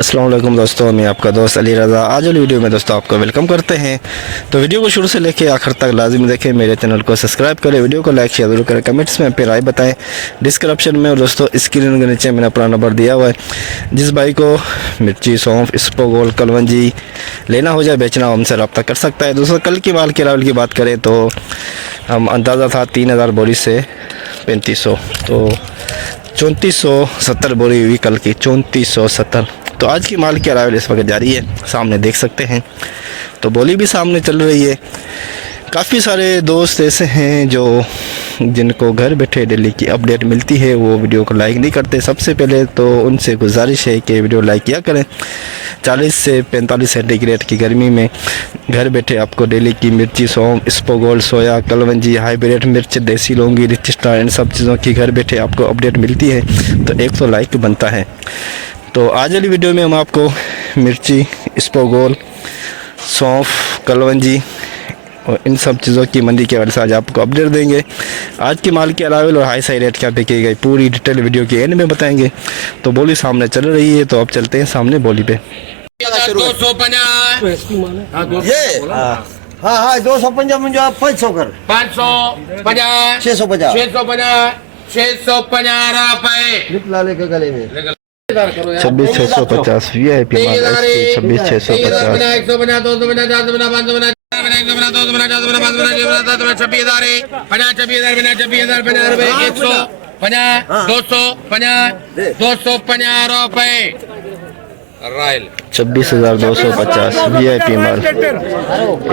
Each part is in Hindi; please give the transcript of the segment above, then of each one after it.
अस्सलाम वालेकुम दोस्तों, मैं आपका दोस्त अली रज़ा। आज वाली वीडियो में दोस्तों आपको वेलकम करते हैं। तो वीडियो को शुरू से लेकर आखिर तक लाजिम देखें, मेरे चैनल को सब्सक्राइब करें, वीडियो को लाइक शेयर जरूर करें, कमेंट्स में अपनी राय बताएं। डिस्क्रिप्शन में और दोस्तों स्क्रीन के नीचे मैंने अपना नंबर दिया हुआ है। जिस भाई को मिर्ची, सौंफ, इसबगोल, कलवंजी लेना हो जाए, बेचना हो, हमसे रब्ता कर सकता है। दोस्तों कल की माल के रावल की बात करें तो हम अंदाज़ा था 3000 बोरी से 3500, तो 3470 बोरी हुई कल की, 3470। तो आज की माल की अराइवल इस वक्त जारी है, सामने देख सकते हैं। तो बोली भी सामने चल रही है। काफ़ी सारे दोस्त ऐसे हैं जो जिनको घर बैठे डेली की अपडेट मिलती है, वो वीडियो को लाइक नहीं करते। सबसे पहले तो उनसे गुजारिश है कि वीडियो लाइक किया करें। 40 से 45 सेंटीग्रेड की गर्मी में घर बैठे आपको डेली की मिर्ची, सौंफ, इसबगोल, सोया, कलवंजी, हाइब्रिड मिर्च, देसी लौंगी, रिच स्टार, इन सब चीज़ों की घर बैठे आपको अपडेट मिलती है, तो एक तो लाइक बनता है। तो आज वाली वीडियो में हम आपको मिर्ची, इसबगोल, सौंफ, कलवंजी और इन सब चीज़ों की मंडी के बारे से आज आपको अपडेट देंगे। आज की माल की अराइवल और हाई साई रेट क्या बिकी गई, पूरी डिटेल वीडियो के एंड में बताएंगे। तो बोली सामने चल रही है, तो अब चलते हैं सामने बोली पे। 250 हाँ 250 म्हणजे 500 कर 550 650 650 रुपए निकला लेके गले में 26,650 VIP माल SP 26,650 26,250 VIP माल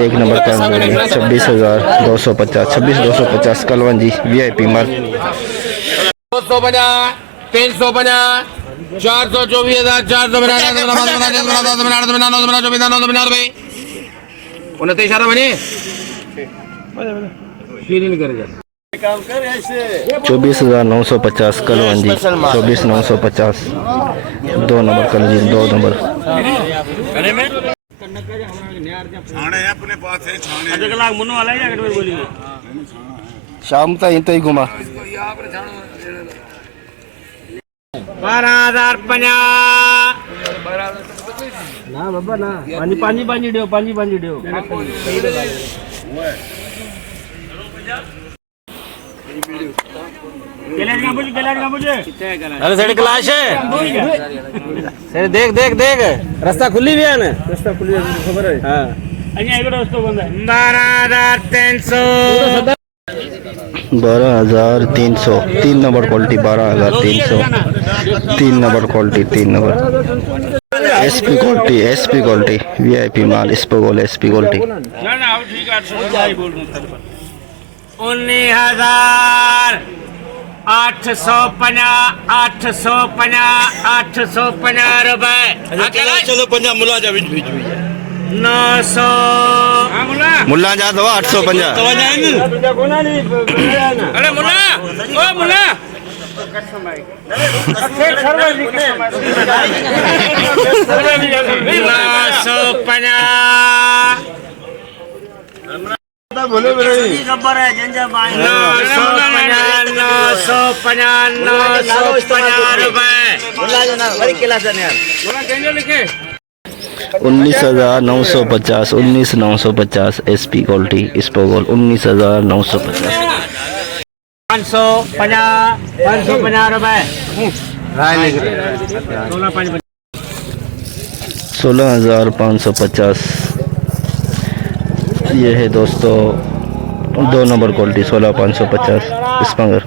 एक नंबर का 26,250 26,250 कलवंजी VIP माल 250 350 424,000 24,950 कलवंजी 24,950 2 नंबर कलवंजी 2 नंबर शाम तक इन ही घुमा 12,050 ना बाबा ना पानी देव अरे साइड क्लास है सर देख रास्ता खुली भी है ना रस्ता खुली खबर है हाँ 12,300 3 number quality 12,300 3 number quality 3 number SP quality VIP माल इसबगोल SP क्वालिटी 19,850 रुपए चलो पंजाब मुला जा बीच 900 मुल्ला जा दो 850 अरे मुन्ना ओ मुन्ना 950 बोले मेरे खबर है जंजा बाई 950 रुपए 19,950 19,950 SP क्वालिटी इसबगोल 19,950 550 रुपए 16,550 ये है दोस्तों 2 नंबर क्वालिटी 16,550 इसमगर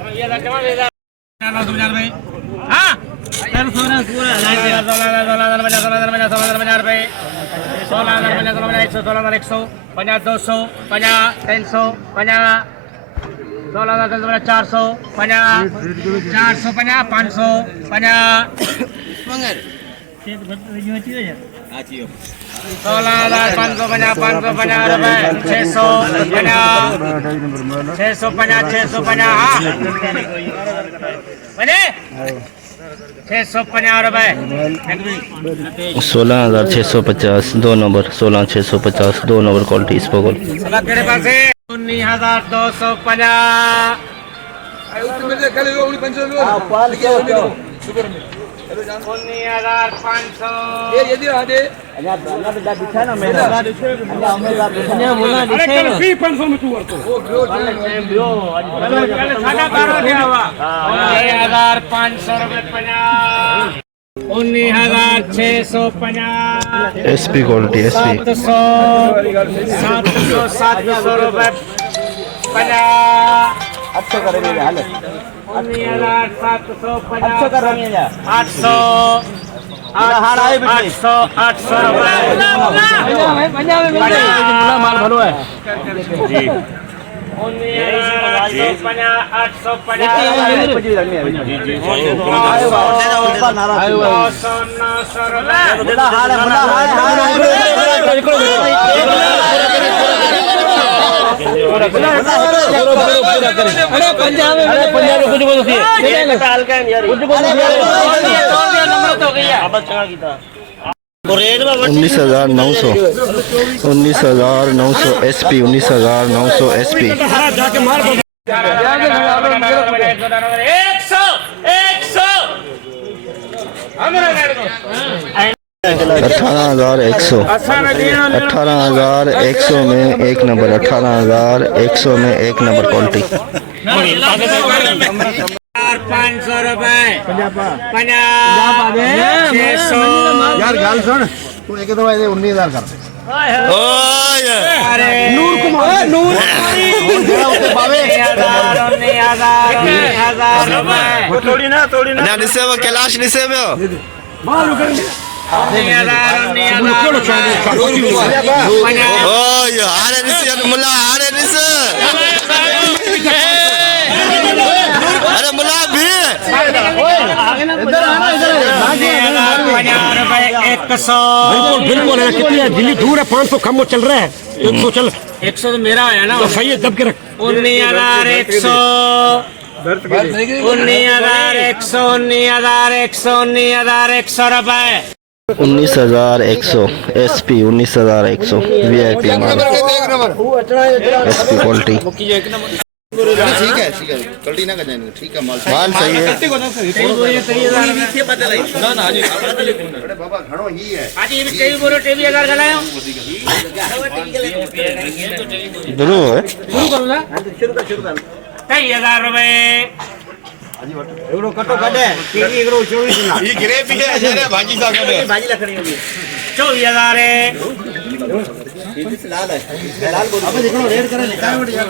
650 रुपए 16,650 2 नंबर 16,650 2 नंबर क्वालिटी इसबगोल 19,250 19,500 19,650 एसपी क्वालिटी एसपी 700 रुपए 50 अच्छो करेंगे हाले 19,750 800 800 रुपए माल भरो है 19,900 19,900 एसपी 19,900 एसपी 18,100 18,100 में एक नंबर 18,100 में एक नंबर क्वालिटी 500 रुपए 50 600 यार गाल सुन तू एक तो भाई 19,000 कर दे अरे नूर कुमार नूर बावे 19,000 रुपए थोड़ी ना ना निसे वो कैलाश निसे में हो 19,000 ओ ये आरे निसे मुल्ला आरे निसे अरे मुल्ला भी इधर आना इधर 100 बिल्कुल है कितनी है दिल्ली दूर है 500 कम वो चल रहा है 100 चल 100 तो मेरा है ना तो सही है दब के रख 19,100 19,100 रुपए 19,100 एसपी 19,100 वीआईपी माल एसपी क्वालिटी ठीक है गलती ना कर जाएंगे ठीक है माल सही है बाबा घणो ही है आज ये टीवी बोलो टीवी 1000 गलायो दोनों है शुरू करो ना शुरू कर 23,000 रुपए एवढो कटो काढे टीवी एवढो 24 ना ये ग्रेवी है अरे भाजी सा कर भाजी लखणी होगी 24,000 है लाल है लाल बोल अब देखो रेड करे निकाल मत यार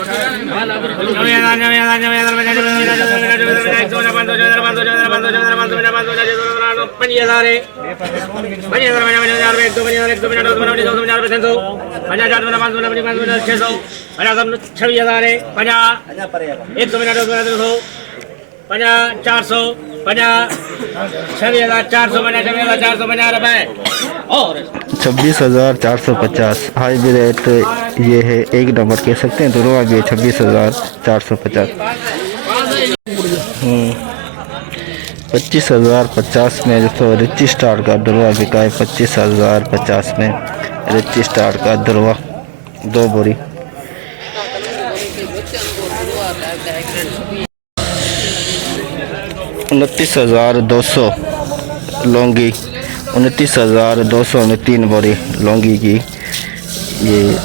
26,450 हाइब्रिड ये है एक नंबर कह सकते हैं दोनों आगे 26,450 25,050 में जो रिची स्टार का दरवा बिका है 25,050 में रिची स्टार का दरवा 2 बोरी 29,200 लौंगी 29,200 में 3 बोरी लौंगी की ये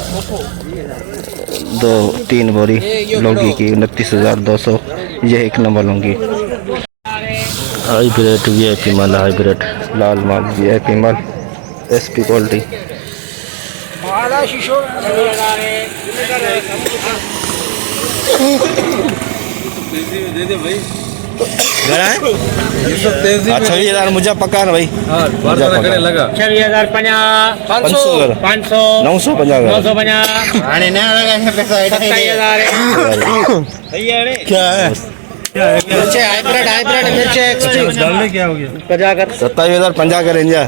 2-3 बोरी लौंगी की 29,200 ये एक नंबर लौंगी हाइब्रिड वीआईपी माल हाइब्रिड लाल माल वीआईपी माल एसपी क्वालिटी अच्छा यार मुझे पका ना भाई 26,050 500 950 क्या है हाइब्रिड मिर्च डालने क्या हो गया 27,050 करेंगे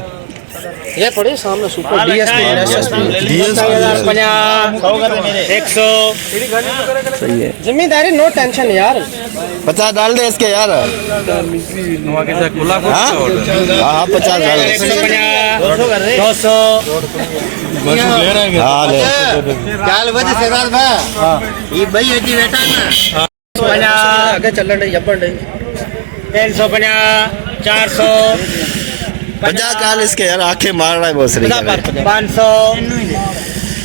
ये पड़े सामने सुपर डीएसपी 100 सही है जिम्मेदारी नो टेंशन यार 50 डाल दे इसके यार हाँ 50 डाल दे 200 हाँ ले काल वजह से रात भा ये भाई अजी बेटा ना आगे चलन दे जपन दे 350 400 50 काल इसके यार आंखें मार रहा है बहुत सही 500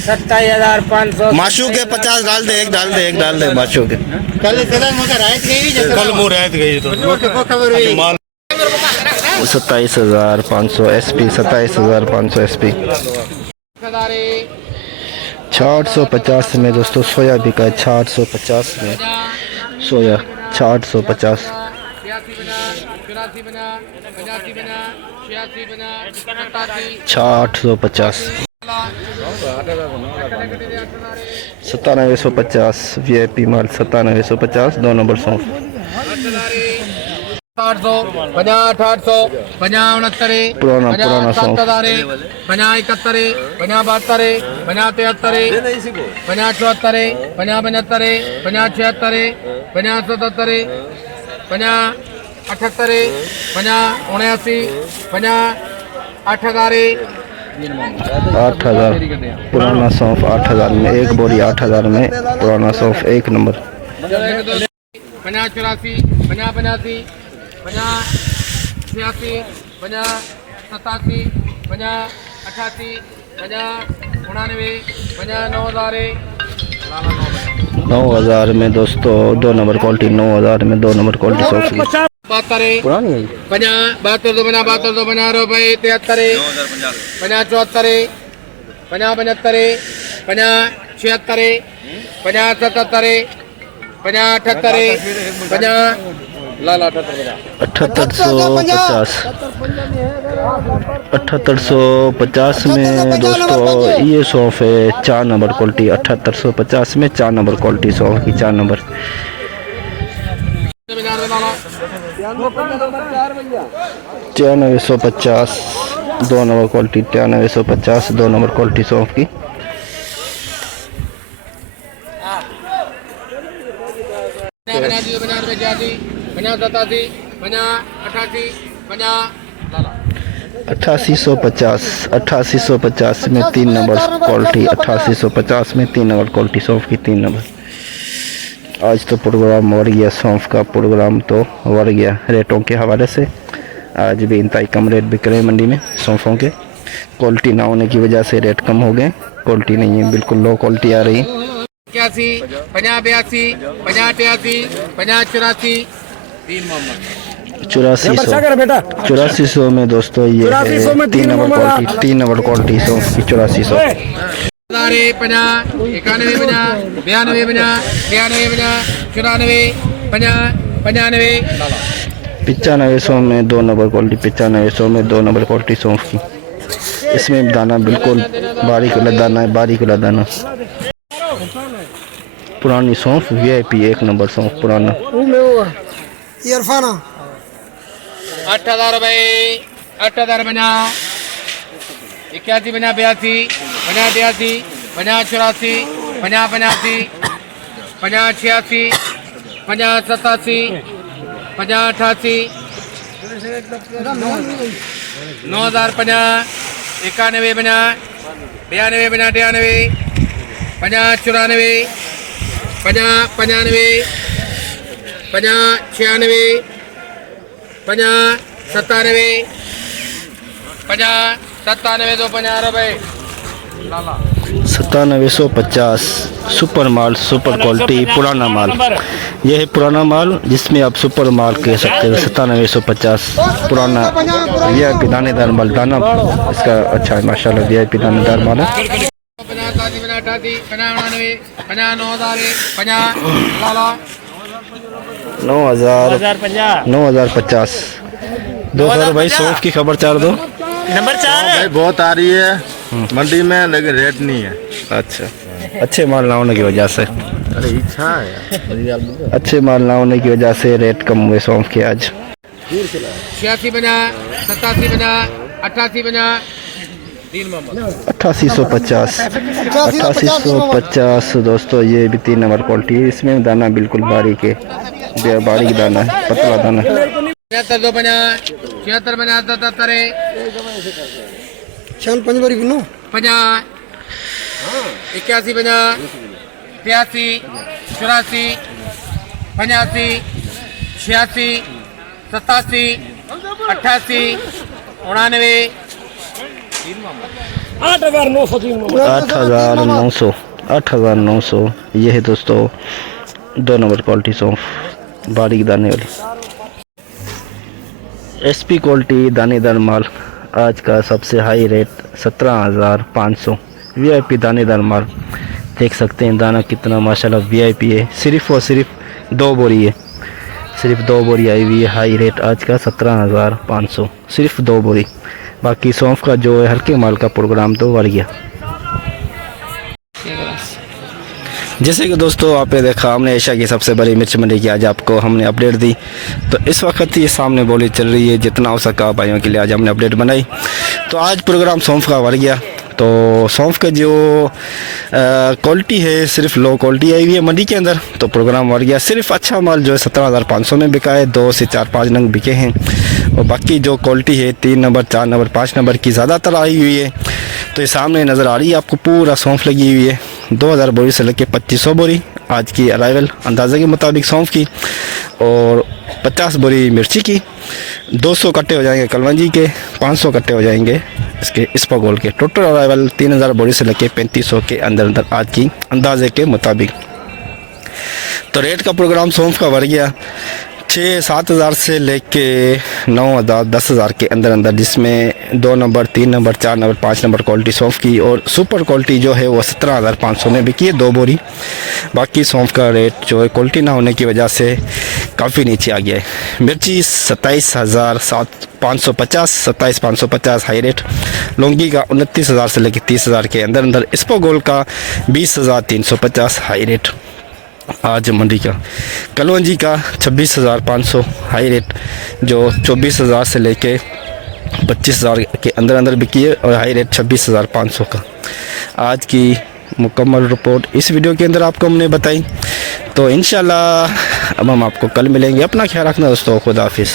27,500 माशू के 50 डाल दे, एक डाल दे माशू के। कल चला मगर रात गई कल मुँह रहत गई तो माल 27,500 SP, 27,500 SP। 650 में दोस्तों सोया बिका है, 650 में सोया 650। 650 9750 VIP माल 9750 2 नंबर सौंफ। 800 50 800 50 69 पुराना सौंफ 50 71 50 72 50 73 50 74 50 75 50 76 50 77 50 78 50 79 50 8000 8000 पुराना सौंफ 8000 में एक बोरी 8000 में पुराना सौंफ 1 नंबर। 50 84 50 85 50 86 50 87 50 88 50 99 50 9000 में दोस्तों 2 नंबर क्वालिटी, 9000 में 2 नंबर क्वालिटी सौंफ की। 72 पुरानी है 50 72 50 रुपये 73 50 74 50 75 50 76 50 77 50 78 50 लाला 7850 7850 में दोस्तों ये सौंफ है 4 नंबर क्वालिटी। 7850 में 4 नंबर क्वालिटी सौंफ की, 4 number. 9350 2 number quality, 9350 2 number quality सौंफ की। 8850 में 3 नंबर क्वालिटी, 8850 में 3 नंबर क्वालिटी सौंफ की, 3 नंबर। आज तो प्रोग्राम बढ़ गया, सौंफ का प्रोग्राम तो बढ़ गया रेटों के हवाले से। आज भी इंतहाई कम रेट बिक रहे हैं मंडी में सौंफों के। क्वालिटी ना होने की वजह से रेट कम हो गए, क्वालिटी नहीं है, बिल्कुल लो क्वालिटी आ रही है। 81 50 82 50 83 50 84 8400 में दोस्तों ये है 3 नंबर क्वालिटी, 3 नंबर क्वालिटी सौंफ की 8400। 50 91 50 92 50 94 50 95 9500 में 2 नंबर क्वालिटी, 9500 में 2 नंबर क्वालिटी सौंफ की। इसमें दाना बिल्कुल बारीक वाला दाना है, बारीक वाला दाना। पुरानी सौंफ VIP 1 नंबर सौंफ पुराना। 8000 रुपये 8000 50 81 50 82 50 83 50 84 50 85 50 86 50 87 50 88 9000 50 91 50 92 50 93 50 94 50 95 50 96 50 97 50 97 2 50 रुपये 9750 सुपर माल, सुपर क्वालिटी पुराना माल। यह है पुराना माल जिसमें आप सुपर माल कह सकते हो। 9750 पुराना VIP दानेदार माल, दाना इसका अच्छा है माशाल्लाह, VIP दानेदार माल है। 9050 2 भाई सौंफ की खबर 4 दो। नंबर 4 बहुत आ रही है मंडी में, लेकिन रेट नहीं है। अच्छा, अच्छे माल ना होने की वजह से, अरे इच्छा है अच्छे माल ना होने की वजह से रेट कम हुए सौंफ के आज। 86 50 87 50 88 50 8850 दोस्तों ये भी 3 नंबर क्वालिटी है। इसमें दाना बिल्कुल बारीक है, बारीक दाना है, पतला दाना। 73 2 50 76 50 77 50 81 50 83 84 85 86 87 87 88 99 8,900 8,900 ये है दोस्तों 2 नंबर क्वालिटी सौंफ बारीक दाने वाली। एसपी क्वालिटी दानेदार माल आज का सबसे हाई रेट 17,500। वीआईपी दानेदार माल देख सकते हैं दाना कितना माशाल्लाह वीआईपी है। सिर्फ और सिर्फ 2 बोरी है, सिर्फ 2 बोरी आई हुई है। हाई रेट आज का 17,500 सिर्फ 2 बोरी। बाकी सौंफ का जो है हल्के माल का प्रोग्राम तो बढ़ गया। जैसे कि दोस्तों आपने देखा हमने एशिया की सबसे बड़ी मिर्च मंडी की आज आपको हमने अपडेट दी। तो इस वक्त ये सामने बोली चल रही है, जितना हो सका भाइयों के लिए आज हमने अपडेट बनाई। तो आज प्रोग्राम सौंफ का बढ़ गया। तो सौंफ का जो क्वालिटी है सिर्फ लो क्वालिटी आई हुई है मंडी के अंदर, तो प्रोग्राम बढ़ गया। सिर्फ अच्छा माल जो है 17,500 में बिका है, 2 से 4-5 नंग बिके हैं। और बाकी जो क्वालिटी है 3 नंबर 4 नंबर 5 नंबर की ज़्यादातर आई हुई है। तो ये सामने नज़र आ रही है आपको पूरा सौंफ लगी हुई है। 2000 बोरी से लेकर 2500 बोरी आज की अराइवल अंदाजे के मुताबिक सौंफ की, और 50 बोरी मिर्ची की। 200 कट्टे हो जाएंगे कलवंजी के, 500 कट्टे हो जाएंगे इसके इस्पागोल के। टोटल अराइवल 3000 बोरी से लेकर 3500 के अंदर अंदर आज की अंदाजे के मुताबिक। तो रेट का प्रोग्राम सौंफ का बढ़ गया 6-7 हज़ार से लेके 9,000-10,000 के अंदर अंदर, जिसमें 2 number 3 number 4 number 5 number quality सौंफ की। और सुपर क्वालिटी जो है वो 17,500 में बिकी है 2 बोरी। बाकी सौंफ का रेट जो है क्वालिटी ना होने की वजह से काफ़ी नीचे आ गया है। मिर्ची 27,550 27,550 हाई रेट। लौंगी का 29,000 से लेकर 30,000 के अंदर अंदर। इस्पागोल का 20,350 हाई रेट आज मंडी का। कलवंजी का 26,500 हाई रेट, जो 24,000 से लेके 25,000 के अंदर अंदर बिकी है, और हाई रेट 26,500 का। आज की मुकम्मल रिपोर्ट इस वीडियो के अंदर आपको हमने बताई। तो इंशाल्लाह अब हम आपको कल मिलेंगे। अपना ख्याल रखना दोस्तों, खुदा हाफिज़।